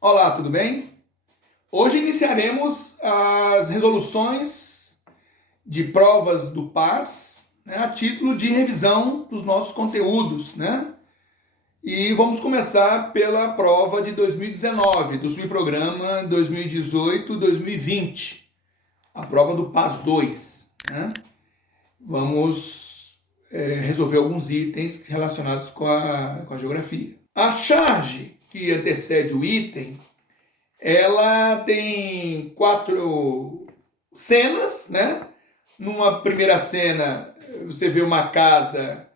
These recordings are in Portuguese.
Olá, tudo bem? Hoje iniciaremos as resoluções de provas do PAS, né, a título de revisão dos nossos conteúdos, né? E vamos começar pela prova de 2019, do subprograma 2018-2020, a prova do PAS 2, né? Vamos resolver alguns itens relacionados com a geografia. A charge que antecede o item, ela tem 4 cenas, né? Numa primeira cena, você vê uma casa,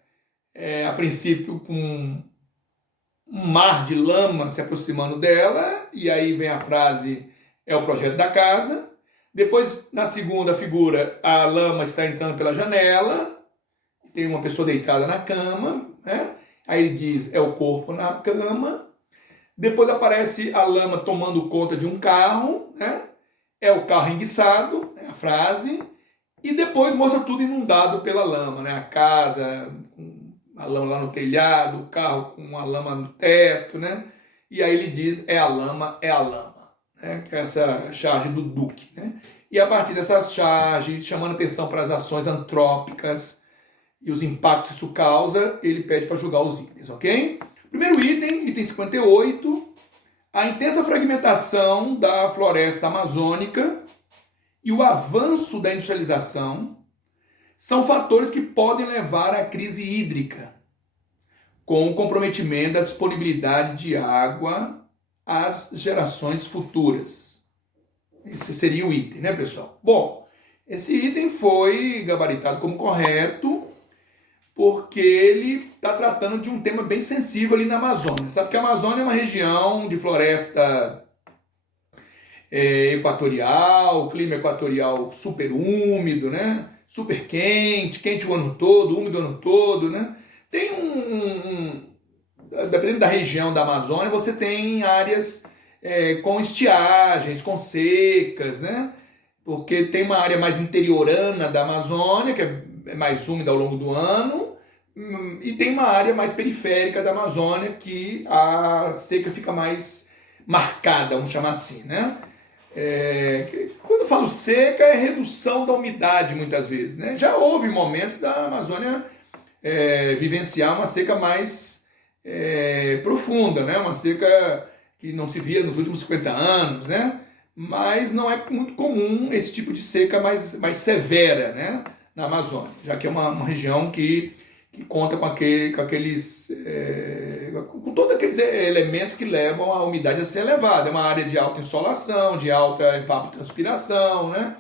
a princípio, com um mar de lama se aproximando dela, e aí vem a frase, é o projeto da casa. Depois, na segunda figura, a lama está entrando pela janela, tem uma pessoa deitada na cama, né? Aí ele diz, é o corpo na cama. Depois aparece a lama tomando conta de um carro, né? É o carro enguiçado, é a frase. E depois mostra tudo inundado pela lama, né? A casa, a lama lá no telhado, o carro com a lama no teto, né? E aí ele diz, é a lama, né? Que é essa charge do Duque, né? E a partir dessa charge, chamando atenção para as ações antrópicas e os impactos que isso causa, ele pede para julgar os itens, ok? Primeiro item 58, a intensa fragmentação da floresta amazônica e o avanço da industrialização são fatores que podem levar à crise hídrica, com o comprometimento da disponibilidade de água às gerações futuras. Esse seria o item, né, pessoal? Bom, esse item foi gabaritado como correto, porque ele está tratando de um tema bem sensível ali na Amazônia. Sabe que a Amazônia é uma região de floresta equatorial, clima equatorial super úmido, né? Super quente, quente o ano todo, úmido o ano todo, né? Tem dependendo da região da Amazônia, você tem áreas com estiagens, com secas, né? Porque tem uma área mais interiorana da Amazônia, que é mais úmida ao longo do ano, e tem uma área mais periférica da Amazônia que a seca fica mais marcada, vamos chamar assim, né? Quando eu falo seca, é redução da umidade muitas vezes, né? Já houve momentos da Amazônia vivenciar uma seca mais profunda, né? Uma seca que não se via nos últimos 50 anos, né? Mas não é muito comum esse tipo de seca mais severa, né, na Amazônia, já que é uma região que conta com com todos aqueles elementos que levam a umidade a ser elevada. É uma área de alta insolação, de alta evapotranspiração, né?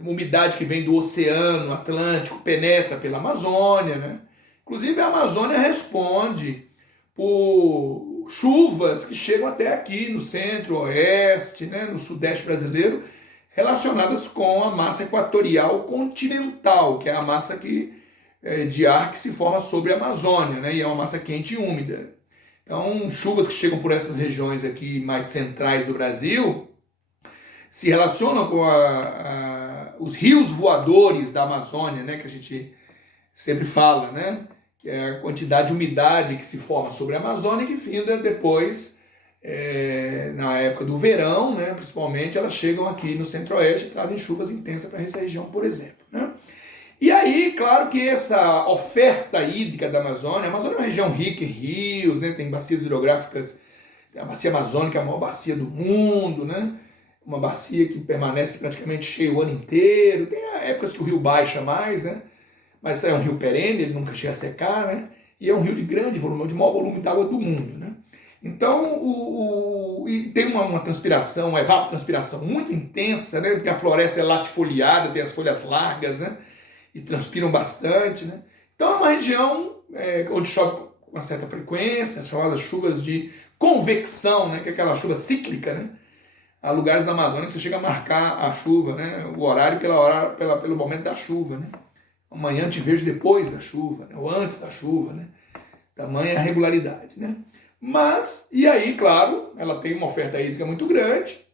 Umidade que vem do Oceano Atlântico penetra pela Amazônia, né? Inclusive a Amazônia responde por chuvas que chegam até aqui no centro-oeste, né, no sudeste brasileiro, relacionadas com a massa equatorial continental, que é a massa de ar que se forma sobre a Amazônia, né, e é uma massa quente e úmida. Então, chuvas que chegam por essas regiões aqui mais centrais do Brasil se relacionam com os rios voadores da Amazônia, né, que a gente sempre fala, né? Que é a quantidade de umidade que se forma sobre a Amazônia, que finda depois, na época do verão, né, principalmente, elas chegam aqui no centro-oeste e trazem chuvas intensas para essa região, por exemplo, né? E aí, claro que essa oferta hídrica da Amazônia, a Amazônia é uma região rica em rios, né, tem bacias hidrográficas, a bacia amazônica é a maior bacia do mundo, né? Uma bacia que permanece praticamente cheia o ano inteiro, tem épocas que o rio baixa mais, né? Mas é um rio perene, ele nunca chega a secar, né? E é um rio de grande volume, de maior volume de água do mundo, né? Então, e tem uma transpiração, uma evapotranspiração muito intensa, né? Porque a floresta é latifoliada, tem as folhas largas, né? E transpiram bastante, né? Então é uma região onde chove com uma certa frequência, as chamadas chuvas de convecção, né? Que é aquela chuva cíclica, né? Há lugares na Amazônia que você chega a marcar a chuva, né? O horário pelo momento da chuva, né? Amanhã te vejo depois da chuva, né? Ou antes da chuva, né? Tamanha a regularidade, né? Mas, e aí, claro, ela tem uma oferta hídrica muito grande,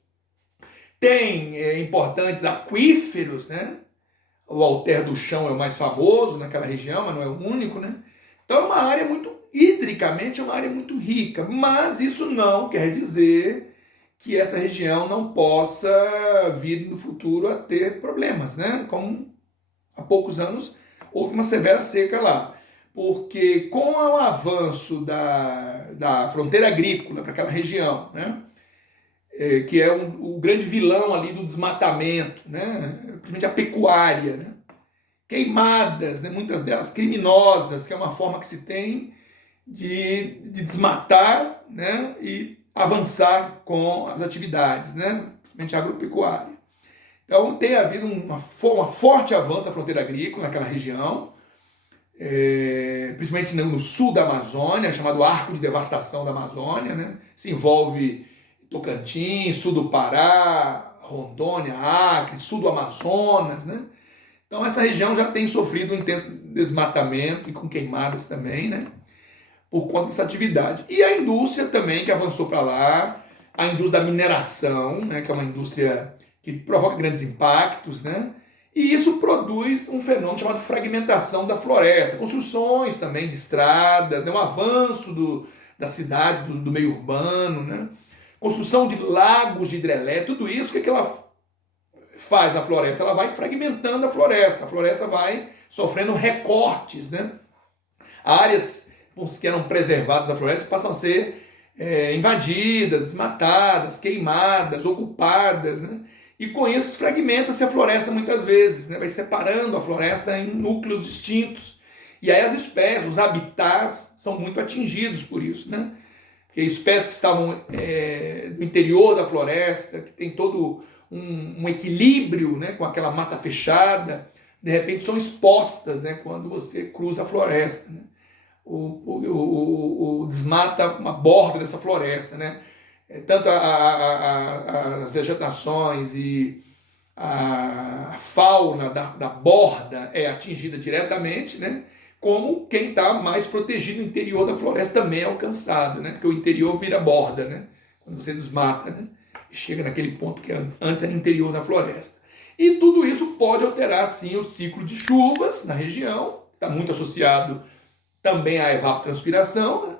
tem importantes aquíferos, né? O Alter do Chão é o mais famoso naquela região, mas não é o único, né? Então é uma área muito, hidricamente, é uma área muito rica, mas isso não quer dizer que essa região não possa vir no futuro a ter problemas, né? Como há poucos anos houve uma severa seca lá. Porque com o avanço da fronteira agrícola para aquela região, né? Que é o grande vilão ali do desmatamento, né? Principalmente a pecuária, né? Queimadas, né? Muitas delas criminosas, que é uma forma que se tem de desmatar, né? E avançar com as atividades, né? Principalmente agropecuária. Então tem havido um forte avanço da fronteira agrícola naquela região, principalmente no sul da Amazônia, chamado Arco de Devastação da Amazônia, né? Se envolve Tocantins, sul do Pará, Rondônia, Acre, sul do Amazonas, né? Então essa região já tem sofrido um intenso desmatamento e com queimadas também, né? Por conta dessa atividade. E a indústria também que avançou para lá, a indústria da mineração, né? Que é uma indústria que provoca grandes impactos, né? E isso produz um fenômeno chamado fragmentação da floresta, construções também de estradas, né? Um avanço das cidades, do meio urbano, né? Construção de lagos de hidrelétrica, tudo isso, o que ela faz na floresta? Ela vai fragmentando a floresta vai sofrendo recortes, né? Áreas que eram preservadas da floresta passam a ser invadidas, desmatadas, queimadas, ocupadas, né? E com isso fragmenta-se a floresta muitas vezes, né? Vai separando a floresta em núcleos distintos. E aí as espécies, os habitats são muito atingidos por isso, né? Porque espécies que estavam no interior da floresta, que tem todo um equilíbrio, né, com aquela mata fechada, de repente são expostas, né, quando você cruza a floresta, né? Desmata uma borda dessa floresta, né? Tanto as vegetações e a fauna da borda é atingida diretamente, né? Como quem está mais protegido no interior da floresta também é alcançado, né? Porque o interior vira borda, né? Quando você desmata, né? Chega naquele ponto que antes era interior da floresta. E tudo isso pode alterar, sim, o ciclo de chuvas na região, está muito associado também à evapotranspiração, né?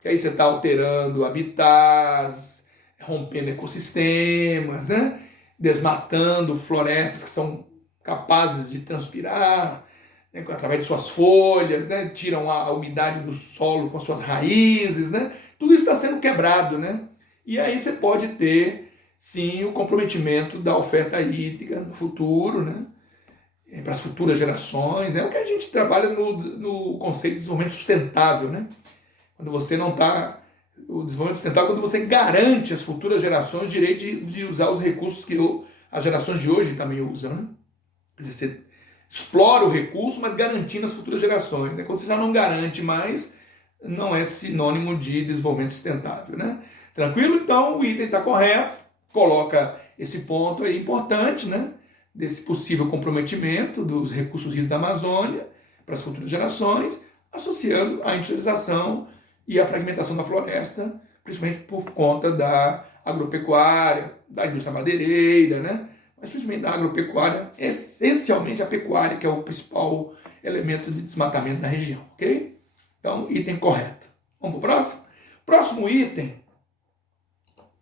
Que aí você está alterando habitats, rompendo ecossistemas, né? Desmatando florestas que são capazes de transpirar, né? Através de suas folhas, né? Tiram a umidade do solo com suas raízes, né? Tudo isso está sendo quebrado, né? E aí você pode ter, sim, o comprometimento da oferta hídrica no futuro, né? Para as futuras gerações, né? O que a gente trabalha no conceito de desenvolvimento sustentável, né? Quando você não está... O desenvolvimento sustentável é quando você garante às futuras gerações o direito de usar os recursos que as gerações de hoje também usam, né? Quer dizer, você explora o recurso, mas garantindo as futuras gerações, né? Quando você já não garante mais, não é sinônimo de desenvolvimento sustentável, né? Tranquilo? Então o item está correto, coloca esse ponto aí importante, né? Desse possível comprometimento dos recursos hídricos da Amazônia para as futuras gerações, associando a industrialização e a fragmentação da floresta, principalmente por conta da agropecuária, da indústria madeireira, né? Mas principalmente da agropecuária, essencialmente a pecuária, que é o principal elemento de desmatamento da região, ok? Então, item correto. Vamos para o próximo? Próximo item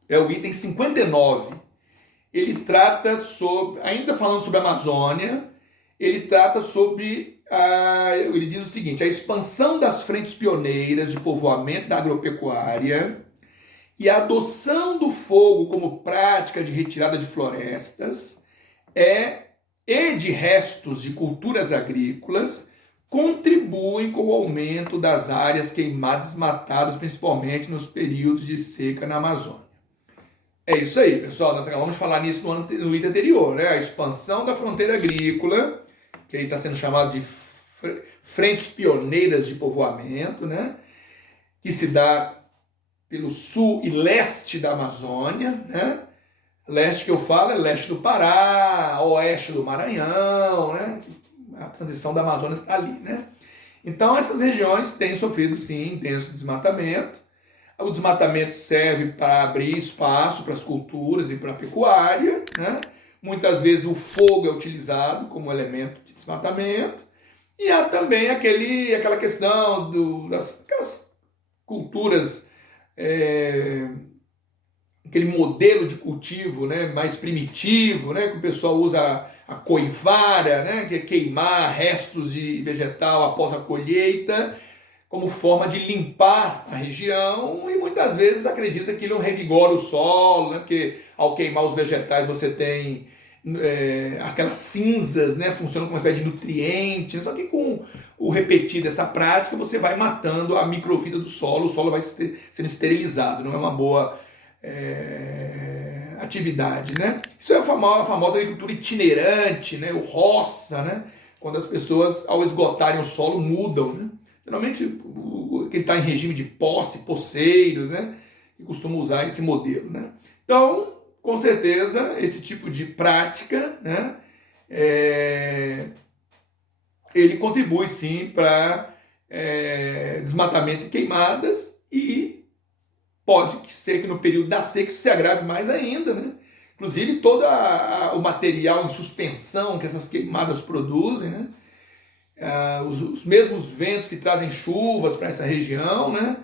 é o item 59. Ele trata sobre, ainda falando sobre a Amazônia, ele trata sobre, ele diz o seguinte: a expansão das frentes pioneiras de povoamento da agropecuária e a adoção do fogo como prática de retirada de florestas e de restos de culturas agrícolas contribuem com o aumento das áreas queimadas e desmatadas, principalmente nos períodos de seca na Amazônia. É isso aí, pessoal. Nós acabamos de falar nisso no item anterior, né? A expansão da fronteira agrícola, que aí está sendo chamado de frentes pioneiras de povoamento, né? Que se dá pelo sul e leste da Amazônia, né? Leste que eu falo é leste do Pará, oeste do Maranhão, né? A transição da Amazônia está ali, né? Então essas regiões têm sofrido, sim, intenso desmatamento. O desmatamento serve para abrir espaço para as culturas e para a pecuária, né? Muitas vezes o fogo é utilizado como elemento de desmatamento E há também aquela questão daquelas culturas, aquele modelo de cultivo, né, mais primitivo, né, que o pessoal usa a coivara, né, que é queimar restos de vegetal após a colheita, como forma de limpar a região, e muitas vezes acredita que aquilo revigora o solo, né, porque ao queimar os vegetais você tem aquelas cinzas, né, funcionam como uma espécie de nutriente, só que com o repetir dessa prática você vai matando a microvida do solo, o solo vai sendo esterilizado, não é uma boa atividade, né? Isso é a famosa agricultura itinerante, né, o roça, né, quando as pessoas ao esgotarem o solo mudam, né? Geralmente quem está em regime de posse, poceiros, né, que costuma usar esse modelo, né? Então, com certeza, esse tipo de prática, né, ele contribui sim para desmatamento e queimadas, e pode ser que no período da seca isso se agrave mais ainda, né? Inclusive todo o material em suspensão que essas queimadas produzem, né? Os mesmos ventos que trazem chuvas para essa região, né?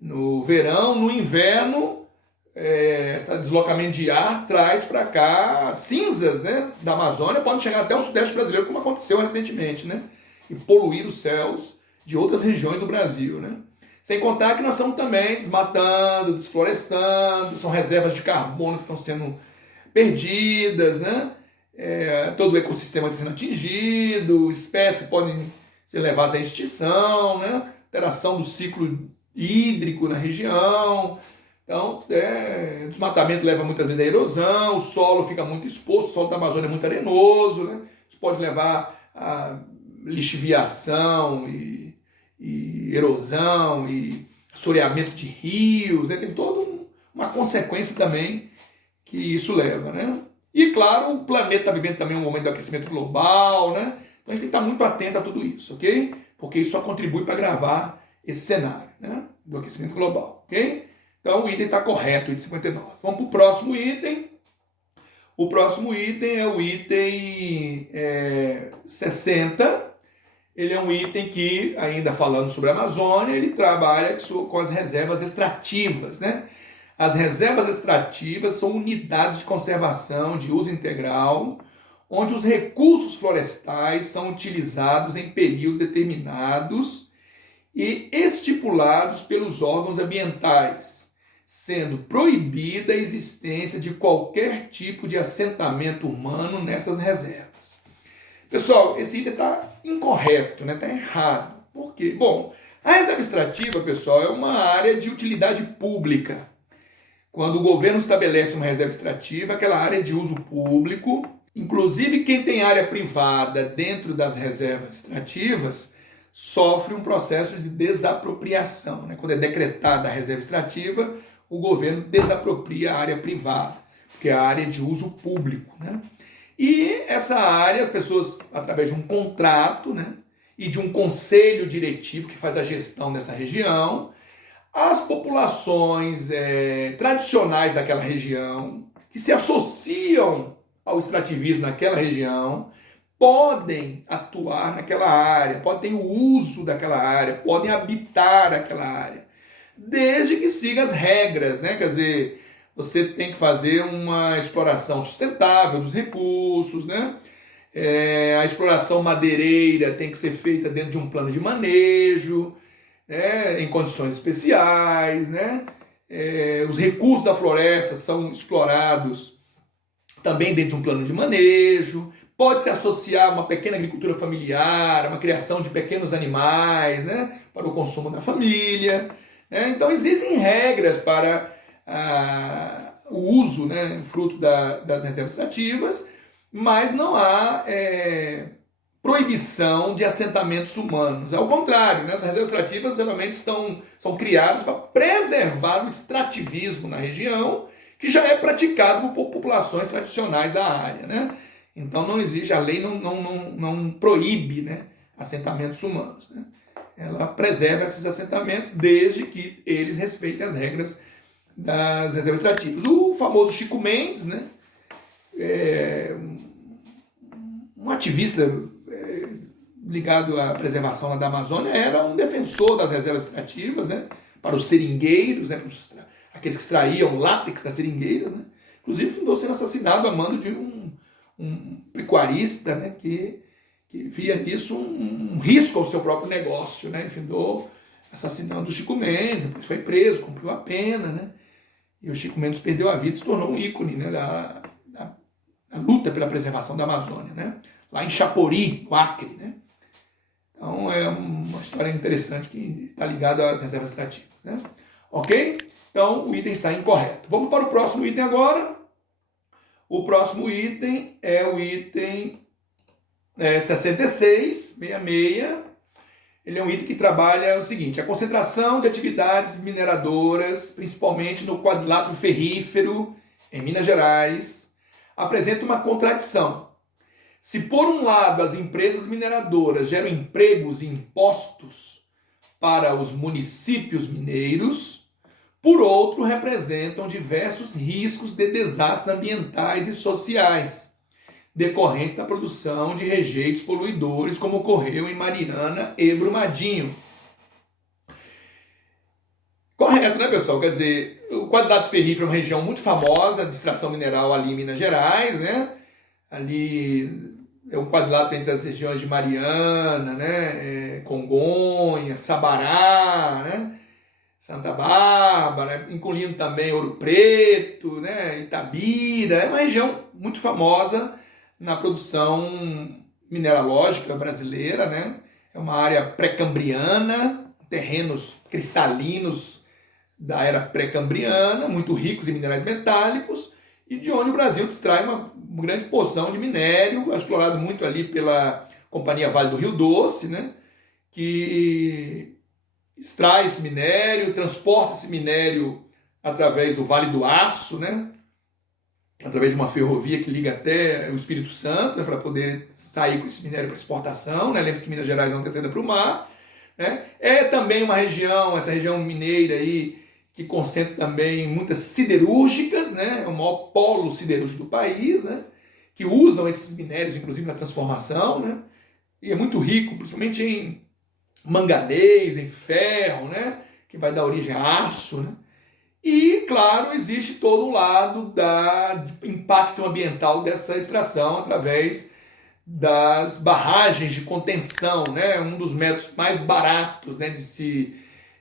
No verão, no inverno, esse deslocamento de ar traz para cá cinzas, né, da Amazônia, podem chegar até o sudeste brasileiro, como aconteceu recentemente, né? E poluir os céus de outras regiões do Brasil, né? Sem contar que nós estamos também desmatando, desflorestando, são reservas de carbono que estão sendo perdidas, né? Todo o ecossistema está sendo atingido, espécies que podem ser levadas à extinção, né? Alteração do ciclo hídrico na região. Então, o desmatamento leva muitas vezes à erosão, o solo fica muito exposto, o solo da Amazônia é muito arenoso, né? Isso pode levar a lixiviação e erosão e assoreamento de rios, né? Tem toda uma consequência também que isso leva, né? E claro, o planeta está vivendo também um momento de aquecimento global, né? Então a gente tem que estar muito atento a tudo isso, ok? Porque isso só contribui para agravar esse cenário, né, do aquecimento global, ok? Então o item está correto, o item 59. Vamos para o próximo item. O próximo item é o item 60. Ele é um item que, ainda falando sobre a Amazônia, ele trabalha com as reservas extrativas, né? As reservas extrativas são unidades de conservação de uso integral, onde os recursos florestais são utilizados em períodos determinados e estipulados pelos órgãos ambientais, sendo proibida a existência de qualquer tipo de assentamento humano nessas reservas. Pessoal, esse item está incorreto, né? Está errado. Por quê? Bom, a reserva extrativa, pessoal, é uma área de utilidade pública. Quando o governo estabelece uma reserva extrativa, aquela área é de uso público. Inclusive, quem tem área privada dentro das reservas extrativas sofre um processo de desapropriação, né? Quando é decretada a reserva extrativa, o governo desapropria a área privada, porque é a área de uso público, né? E essa área, as pessoas, através de um contrato, né, e de um conselho diretivo que faz a gestão dessa região, as populações tradicionais daquela região, que se associam ao extrativismo naquela região, podem atuar naquela área, podem ter o uso daquela área, podem habitar aquela área, desde que siga as regras, né? Quer dizer, você tem que fazer uma exploração sustentável dos recursos, né? A exploração madeireira tem que ser feita dentro de um plano de manejo, né? Em condições especiais, né? Os recursos da floresta são explorados também dentro de um plano de manejo. Pode se associar a uma pequena agricultura familiar, a uma criação de pequenos animais, né? Para o consumo da família, né? Então existem regras para o uso, né, fruto das reservas extrativas, mas não há proibição de assentamentos humanos. Ao contrário, né, as reservas extrativas geralmente são criadas para preservar o extrativismo na região, que já é praticado por populações tradicionais da área, né? Então não existe, a lei não proíbe, né, assentamentos humanos, né? Ela preserva esses assentamentos desde que eles respeitem as regras das reservas extrativas. O famoso Chico Mendes, né, um ativista ligado à preservação lá da Amazônia, era um defensor das reservas extrativas, né? Para os seringueiros, né? Aqueles que extraíam látex das seringueiras, né? Inclusive fundou sendo assassinado a mando de um pecuarista, né? Que via nisso um risco ao seu próprio negócio, né? E findou assassinando o Chico Mendes, depois foi preso, cumpriu a pena, né? E o Chico Mendes perdeu a vida e se tornou um ícone, né? da luta pela preservação da Amazônia, né? Lá em Chapori, no Acre, né? Então é uma história interessante que está ligada às reservas extrativas, né? Ok? Então o item está incorreto. Vamos para o próximo item agora. O próximo item é o item 66. Ele é um item que trabalha o seguinte: a concentração de atividades mineradoras, principalmente no quadrilátero ferrífero, em Minas Gerais, apresenta uma contradição. Se por um lado as empresas mineradoras geram empregos e impostos para os municípios mineiros, por outro representam diversos riscos de desastres ambientais e sociais, decorrentes da produção de rejeitos poluidores, como ocorreu em Mariana e Brumadinho. Correto, né, pessoal? Quer dizer, o quadrilátero ferrífero é uma região muito famosa de extração mineral ali em Minas Gerais, né? Ali é um quadrilátero entre as regiões de Mariana, né? Congonha, Sabará, né? Santa Bárbara, incluindo também Ouro Preto, né? Itabira. É uma região muito famosa na produção mineralógica brasileira, né? É uma área pré-cambriana, terrenos cristalinos da era pré-cambriana, muito ricos em minerais metálicos, e de onde o Brasil extrai uma grande porção de minério, explorado muito ali pela Companhia Vale do Rio Doce, né? Que extrai esse minério, transporta esse minério através do Vale do Aço, né? Através de uma ferrovia que liga até o Espírito Santo, né? Para poder sair com esse minério para exportação, né? Lembre-se que Minas Gerais não tem saída para o mar, né? É também uma região, essa região mineira aí, que concentra também muitas siderúrgicas, né? É o maior polo siderúrgico do país, né? Que usam esses minérios, inclusive, na transformação, né? E é muito rico, principalmente em manganês, em ferro, né? Que vai dar origem a aço, né? E, claro, existe todo um lado do impacto ambiental dessa extração através das barragens de contenção, né? Um dos métodos mais baratos, né, de se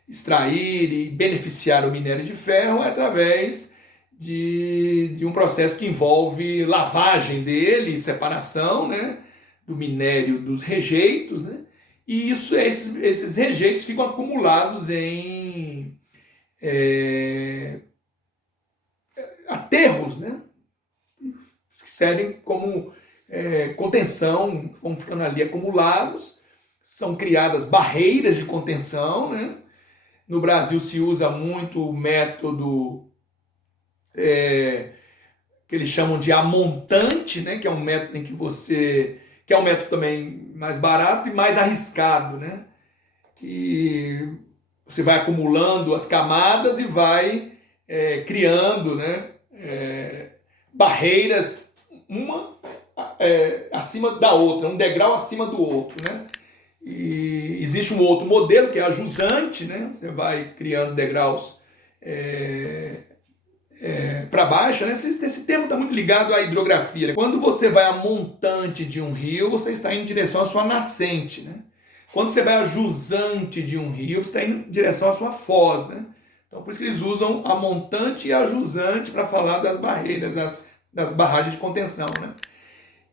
extrair e beneficiar o minério de ferro é através de um processo que envolve lavagem dele, separação, né, do minério dos rejeitos, né? E esses rejeitos ficam acumulados em aterros, né? Que servem como contenção, vão ficando ali acumulados, são criadas barreiras de contenção, né? No Brasil se usa muito o método que eles chamam de amontante, né? Que é um método em que é um método também mais barato e mais arriscado, né? Que você vai acumulando as camadas e vai criando, né? Barreiras, uma acima da outra, um degrau acima do outro, né? E existe um outro modelo que é a jusante, né? Você vai criando degraus para baixo, né? Esse termo está muito ligado à hidrografia. Quando você vai a montante de um rio, você está indo em direção à sua nascente, né? Quando você vai a jusante de um rio, você está indo em direção à sua foz, né? Então, por isso que eles usam a montante e a jusante para falar das barreiras, das barragens de contenção, né?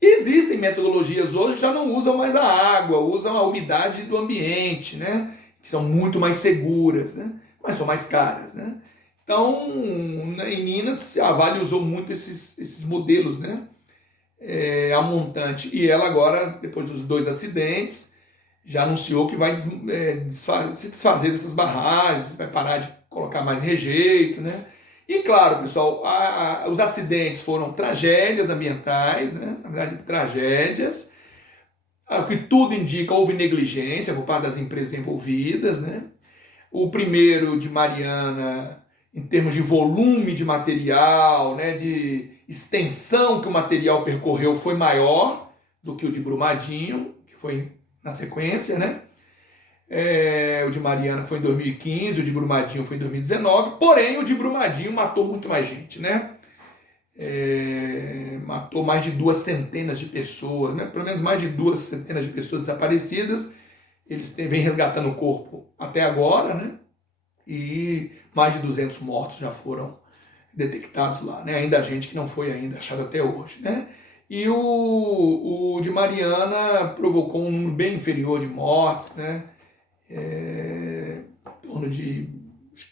E existem metodologias hoje que já não usam mais a água, usam a umidade do ambiente, né? Que são muito mais seguras, né? Mas são mais caras, né? Então, em Minas, a Vale usou muito esses modelos, né? A montante. E ela agora, depois dos 2 acidentes, já anunciou que vai se desfazer dessas barragens, vai parar de colocar mais rejeito, né? E claro, pessoal, os acidentes foram tragédias ambientais, né? Na verdade, tragédias. O que tudo indica, houve negligência por parte das empresas envolvidas, né? O primeiro de Mariana, em termos de volume de material, né? De extensão que o material percorreu, foi maior do que o de Brumadinho, que foi na sequência, né? O de Mariana foi em 2015, o de Brumadinho foi em 2019, porém o de Brumadinho matou muito mais gente, né? Matou mais de 200 de pessoas, né? Pelo menos mais de 200 de pessoas desaparecidas. Eles vêm resgatando o corpo até agora, né? E mais de 200 mortos já foram detectados lá, né? Ainda há gente que não foi ainda achada até hoje, né? E o de Mariana provocou um número bem inferior de mortes, né? Em torno de,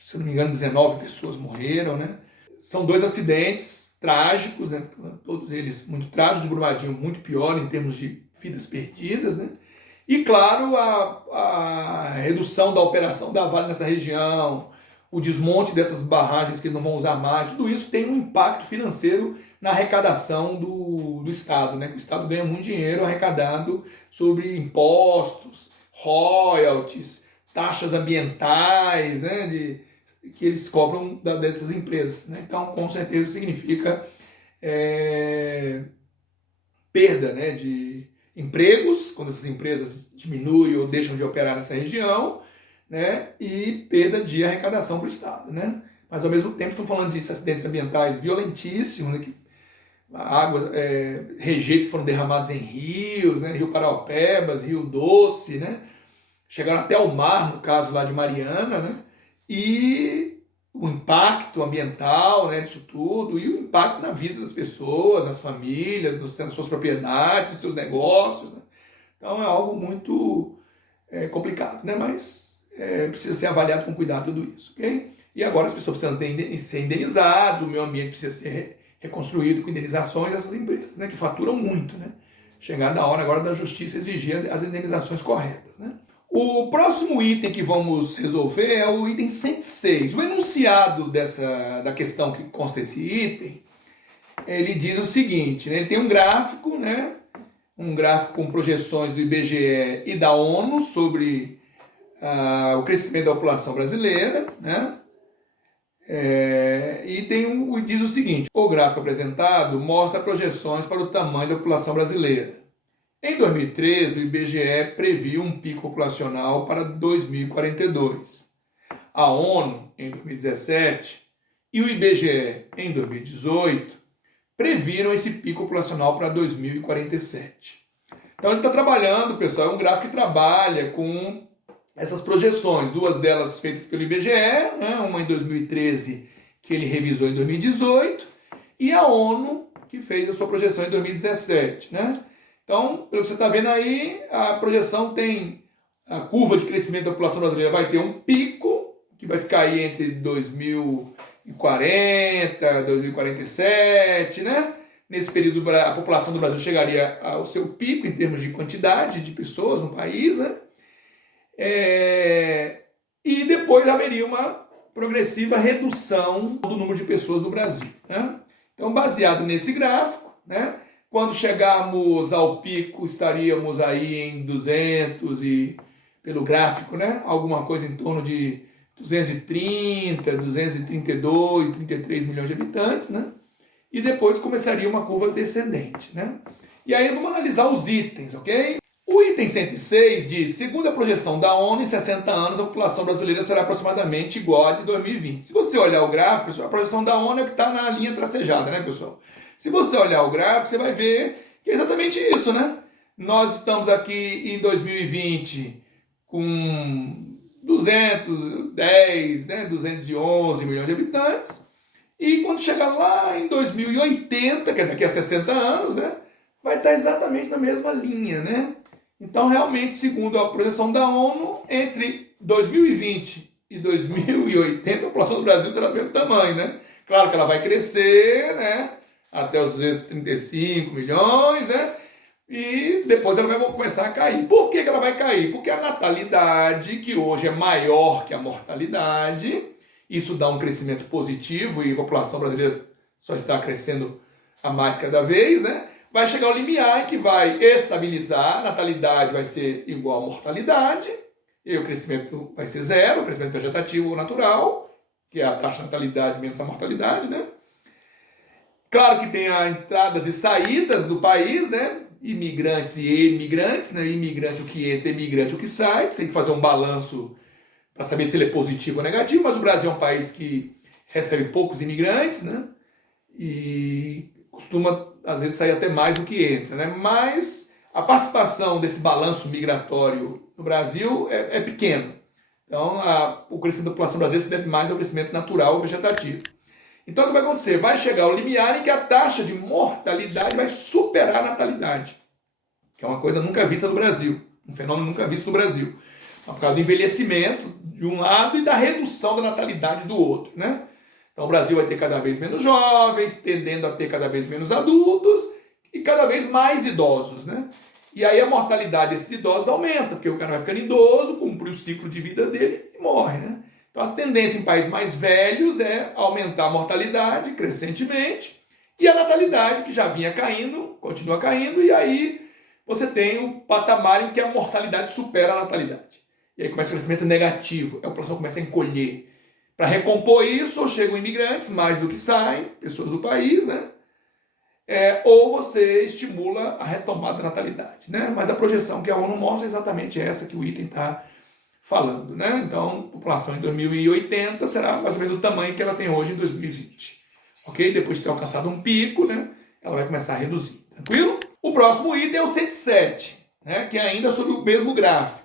se não me engano, 19 pessoas morreram, né? São dois acidentes trágicos, né? Todos eles muito trágicos, de Brumadinho muito pior em termos de vidas perdidas, né? E, claro, a redução da operação da Vale nessa região, o desmonte dessas barragens que não vão usar mais, tudo isso tem um impacto financeiro na arrecadação do Estado, né? Que o Estado ganha muito dinheiro arrecadado sobre impostos, royalties, taxas ambientais, né? Que eles cobram dessas empresas, né? Então, com certeza, significa perda, né, de empregos, quando essas empresas diminuem ou deixam de operar nessa região, né, e perda de arrecadação para o Estado, né? Mas, ao mesmo tempo, estamos falando de acidentes ambientais violentíssimos, né, rejeitos que foram derramados em rios, né, Rio Paraopebas, Rio Doce, né, chegaram até o mar, no caso lá de Mariana, né, e o impacto ambiental, né, disso tudo, e o impacto na vida das pessoas, nas famílias, nas suas propriedades, nos seus negócios, né? Então é algo muito complicado, né, mas precisa ser avaliado com cuidado tudo isso, ok? E agora as pessoas precisam ser indenizadas, o meio ambiente precisa ser reconstruído com indenizações dessas empresas, né, que faturam muito, né? Chegada a hora agora da justiça exigir as indenizações corretas, né? O próximo item que vamos resolver é o item 106. O enunciado da questão que consta esse item, ele diz o seguinte, né? Ele tem um gráfico, né? Um gráfico com projeções do IBGE e da ONU sobre o crescimento da população brasileira, né? E diz o seguinte, o gráfico apresentado mostra projeções para o tamanho da população brasileira. Em 2013, o IBGE previu um pico populacional para 2042. A ONU, em 2017, e o IBGE, em 2018, previram esse pico populacional para 2047. Então, ele está trabalhando, pessoal, é um gráfico que trabalha com essas projeções, duas delas feitas pelo IBGE, né, uma em 2013, que ele revisou em 2018, e a ONU, que fez a sua projeção em 2017, né? Então, pelo que você está vendo aí, a projeção tem a curva de crescimento da população brasileira vai ter um pico, que vai ficar aí entre 2040, 2047, né? Nesse período, a população do Brasil chegaria ao seu pico em termos de quantidade de pessoas no país, né? E depois haveria uma progressiva redução do número de pessoas no Brasil, né? Então, baseado nesse gráfico, né? Quando chegarmos ao pico, estaríamos aí em 200 e, pelo gráfico, né? Alguma coisa em torno de 230, 232, 33 milhões de habitantes, né? E depois começaria uma curva descendente, né? E aí vamos analisar os itens, ok? O item 106 diz, segundo a projeção da ONU, em 60 anos a população brasileira será aproximadamente igual à de 2020. Se você olhar o gráfico, pessoal, a projeção da ONU é que está na linha tracejada, né, pessoal? Se você olhar o gráfico, você vai ver que é exatamente isso, né? Nós estamos aqui em 2020 com 210, né, 211 milhões de habitantes. E quando chegar lá em 2080, que é daqui a 60 anos, né, vai estar exatamente na mesma linha, né? Então, realmente, segundo a projeção da ONU, entre 2020 e 2080, a população do Brasil será do mesmo tamanho, né? Claro que ela vai crescer, né? Até os 235 milhões, né? E depois ela vai começar a cair. Por que ela vai cair? Porque a natalidade, que hoje é maior que a mortalidade, isso dá um crescimento positivo e a população brasileira só está crescendo a mais cada vez, né? Vai chegar ao limiar que vai estabilizar, a natalidade vai ser igual à mortalidade, e o crescimento vai ser zero, o crescimento vegetativo ou natural, que é a taxa de natalidade menos a mortalidade, né? Claro que tem as entradas e saídas do país, né? imigrantes e imigrantes, né? Imigrante o que entra, imigrante o que sai. Você tem que fazer um balanço para saber se ele é positivo ou negativo, mas o Brasil é um país que recebe poucos imigrantes, né? E costuma, às vezes, sair até mais do que entra, né? Mas a participação desse balanço migratório no Brasil é pequeno. Então, o crescimento da população brasileira se deve mais ao crescimento natural vegetativo. Então, o que vai acontecer? Vai chegar o limiar em que a taxa de mortalidade vai superar a natalidade, que é uma coisa nunca vista no Brasil, um fenômeno nunca visto no Brasil. Por causa do envelhecimento de um lado e da redução da natalidade do outro, né? Então o Brasil vai ter cada vez menos jovens, tendendo a ter cada vez menos adultos e cada vez mais idosos, né? E aí a mortalidade desses idosos aumenta, porque o cara vai ficando idoso, cumpre o ciclo de vida dele e morre, né? Então a tendência em países mais velhos é aumentar a mortalidade crescentemente e a natalidade, que já vinha caindo, continua caindo, e aí você tem um patamar em que a mortalidade supera a natalidade. E aí começa o crescimento negativo, a população começa a encolher. Para recompor isso, chegam imigrantes, mais do que saem, pessoas do país, né? Ou você estimula a retomada da natalidade, né? Mas a projeção que a ONU mostra é exatamente essa que o item está falando, né? Então, a população em 2080 será mais ou menos do tamanho que ela tem hoje em 2020. Ok? Depois de ter alcançado um pico, né? Ela vai começar a reduzir. Tranquilo? O próximo item é o 107, né? Que é ainda sobre o mesmo gráfico.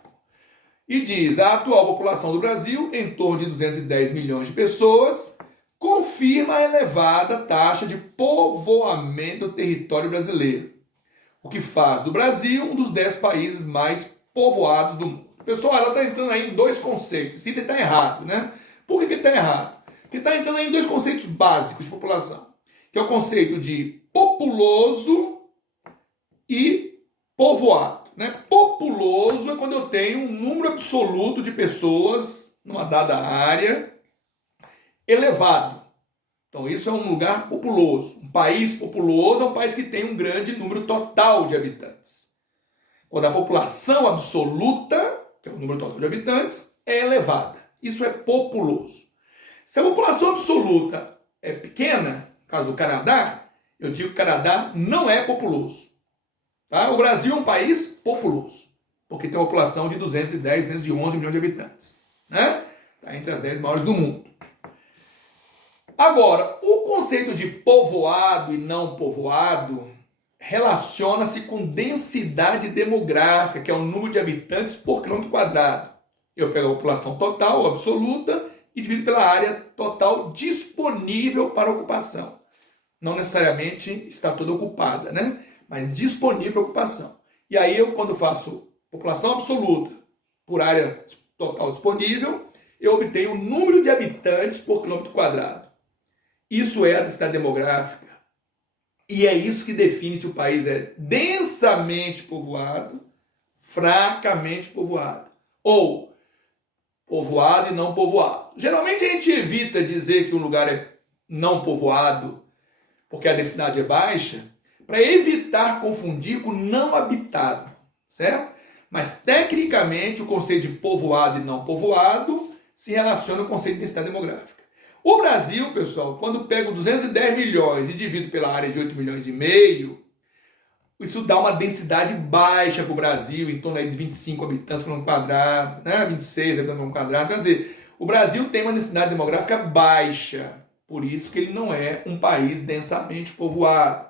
E diz, a atual população do Brasil, em torno de 210 milhões de pessoas, confirma a elevada taxa de povoamento do território brasileiro, o que faz do Brasil um dos 10 países mais povoados do mundo. Pessoal, ela está entrando aí em dois conceitos. Esse item está errado, né? Por que está errado? Porque está entrando aí em dois conceitos básicos de população, que é o conceito de populoso e povoado. Né? Populoso é quando eu tenho um número absoluto de pessoas numa dada área elevado. Então isso é um lugar populoso. Um país populoso é um país que tem um grande número total de habitantes. Quando a população absoluta, que é o número total de habitantes, é elevada. Isso é populoso. Se a população absoluta é pequena, no caso do Canadá, eu digo que o Canadá não é populoso. Tá? O Brasil é um país populoso, porque tem uma população de 210, 211 milhões de habitantes. Né? Está entre as 10 maiores do mundo. Agora, o conceito de povoado e não povoado relaciona-se com densidade demográfica, que é o número de habitantes por quilômetro quadrado. Eu pego a população total, absoluta, e divido pela área total disponível para ocupação. Não necessariamente está toda ocupada, né? Mas disponível para ocupação. E aí eu, quando faço população absoluta por área total disponível, eu obtenho o número de habitantes por quilômetro quadrado. Isso é a densidade demográfica. E é isso que define se o país é densamente povoado, fracamente povoado. Ou povoado e não povoado. Geralmente a gente evita dizer que um lugar é não povoado porque a densidade é baixa, para evitar confundir com não habitado, certo? Mas tecnicamente o conceito de povoado e não povoado se relaciona ao conceito de densidade demográfica. O Brasil, pessoal, quando pego 210 milhões e divido pela área de 8 milhões e meio, isso dá uma densidade baixa para o Brasil, em torno aí de 25 habitantes por um quadrado, né? 26 habitantes por um quadrado. Quer dizer, o Brasil tem uma densidade demográfica baixa, por isso que ele não é um país densamente povoado.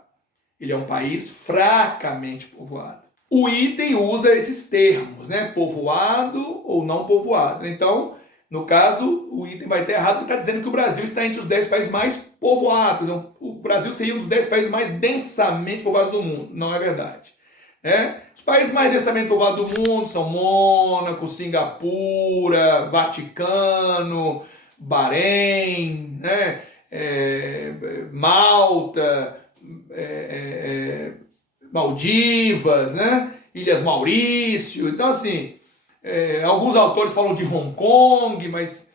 Ele é um país fracamente povoado. O item usa esses termos, né? Povoado ou não povoado. Então, no caso, o item vai estar errado porque está dizendo que o Brasil está entre os 10 países mais povoados. Então, o Brasil seria um dos 10 países mais densamente povoados do mundo. Não é verdade. Os países mais densamente povoados do mundo são Mônaco, Singapura, Vaticano, Bahrein, né? Malta, Maldivas, né? Ilhas Maurício. Então, assim, alguns autores falam de Hong Kong, mas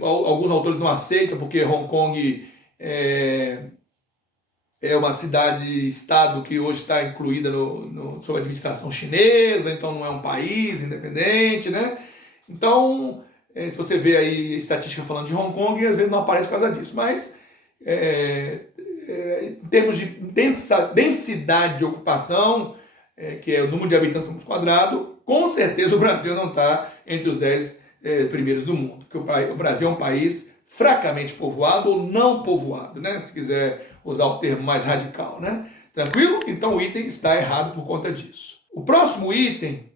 alguns autores não aceitam, porque Hong Kong é uma cidade-estado que hoje está incluída sob a administração chinesa, então não é um país independente, né? Então, se você vê aí estatística falando de Hong Kong, às vezes não aparece por causa disso, mas em termos de densidade de ocupação, que é o número de habitantes por quilômetro quadrado, com certeza o Brasil não está entre os 10 primeiros do mundo, porque o Brasil é um país fracamente povoado ou não povoado, né? Se quiser usar o termo mais radical, né? Tranquilo? Então o item está errado por conta disso. O próximo item,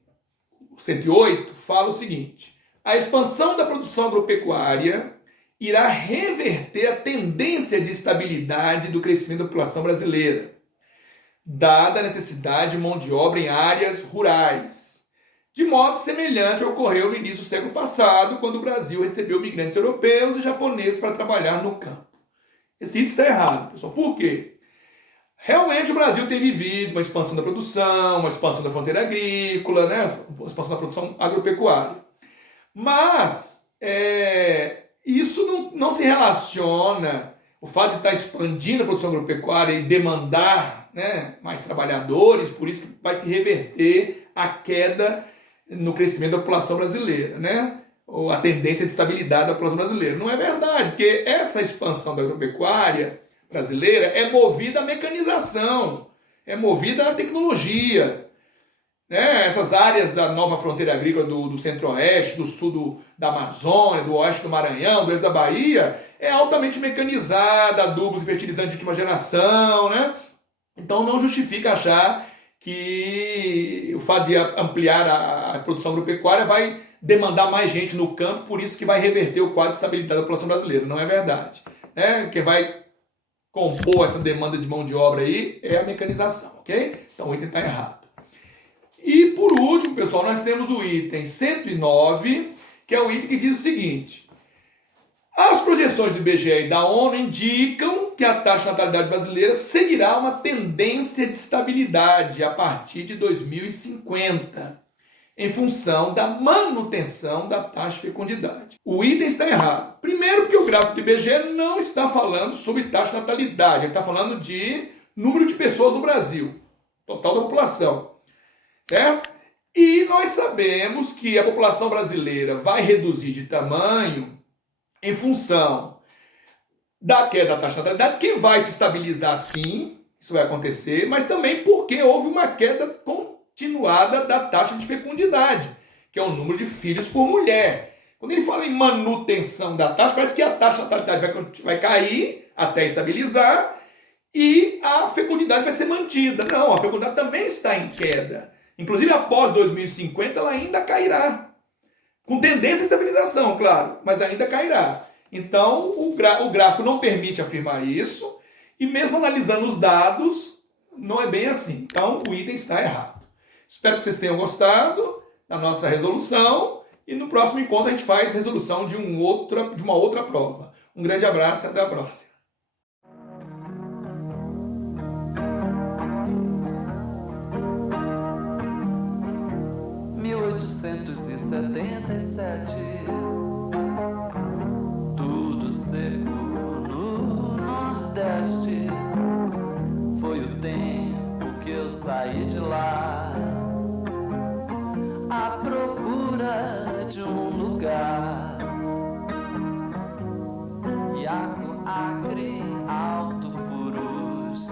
108, fala o seguinte: a expansão da produção agropecuária irá reverter a tendência de estabilidade do crescimento da população brasileira, dada a necessidade de mão de obra em áreas rurais, de modo semelhante ao que ocorreu no início do século passado, quando o Brasil recebeu migrantes europeus e japoneses para trabalhar no campo. Esse item está errado, pessoal. Por quê? Realmente o Brasil tem vivido uma expansão da produção, uma expansão da fronteira agrícola, né? Uma expansão da produção agropecuária. Mas isso não se relaciona, o fato de estar expandindo a produção agropecuária e demandar, né, mais trabalhadores, por isso que vai se reverter a queda no crescimento da população brasileira, né? Ou a tendência de estabilidade da população brasileira. Não é verdade, porque essa expansão da agropecuária brasileira é movida à mecanização, é movida à tecnologia. Né? Essas áreas da nova fronteira agrícola do centro-oeste, do sul da Amazônia, do oeste do Maranhão, do oeste da Bahia, é altamente mecanizada, adubos e fertilizantes de última geração, né? Então não justifica achar que o fato de ampliar a produção agropecuária vai demandar mais gente no campo, por isso que vai reverter o quadro de estabilidade da população brasileira. Não é verdade. Quem vai compor essa demanda de mão de obra aí é a mecanização, ok? Então o item está errado. E por último, pessoal, nós temos o item 109, que é o item que diz o seguinte: as projeções do IBGE e da ONU indicam que a taxa de natalidade brasileira seguirá uma tendência de estabilidade a partir de 2050, em função da manutenção da taxa de fecundidade. O item está errado. Primeiro, porque o gráfico do IBGE não está falando sobre taxa de natalidade, ele está falando de número de pessoas no Brasil, total da população, certo? E nós sabemos que a população brasileira vai reduzir de tamanho em função da queda da taxa de natalidade, que vai se estabilizar sim, isso vai acontecer, mas também porque houve uma queda continuada da taxa de fecundidade, que é o número de filhos por mulher. Quando ele fala em manutenção da taxa, parece que a taxa de natalidade vai cair até estabilizar e a fecundidade vai ser mantida. Não, a fecundidade também está em queda. Inclusive, após 2050, ela ainda cairá. Com tendência à estabilização, claro, mas ainda cairá. Então, o gráfico não permite afirmar isso, e mesmo analisando os dados, não é bem assim. Então, o item está errado. Espero que vocês tenham gostado da nossa resolução, e no próximo encontro a gente faz resolução de uma outra prova. Um grande abraço e até a próxima. Tudo seco no Nordeste. Foi o tempo que eu saí de lá à procura de um lugar. Iaco, Acre, Alto Purus,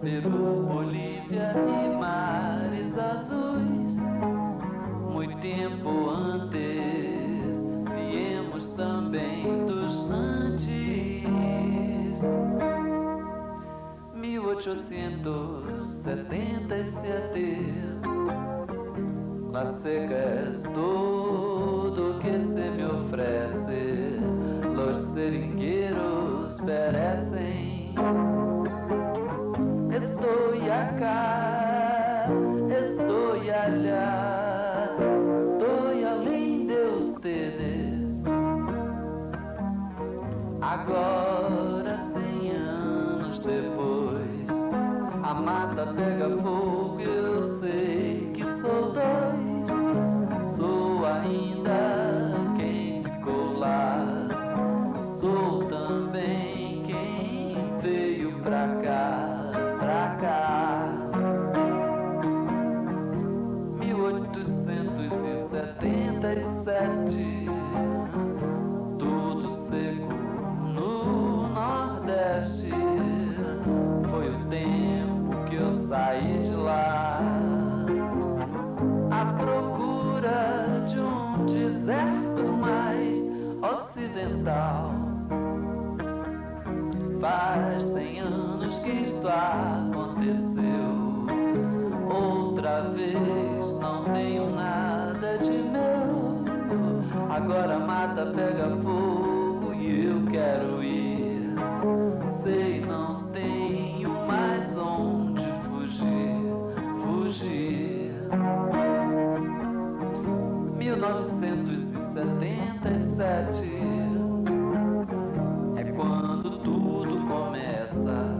Peru, Bolívia e mares azuis. Muito tempo antes, viemos também dos Andes. 1877, las secas, tudo que se me ofrece, los seringueiros perecem. Estou acá, estou allá, estou além de ustedes. Agora, 100 anos depois, a mata pega fogo, eu sei que sou dois. Sou ainda quem ficou lá, sou também quem veio pra cá, pra cá. 1877, tudo seco no Nordeste. Foi o tempo que eu saí de lá faz 100 anos que isto aconteceu. Outra vez não tenho nada de meu. Agora a mata pega fogo e eu quero ir. Sei, não tenho mais onde fugir. 1977 é quando tudo começa.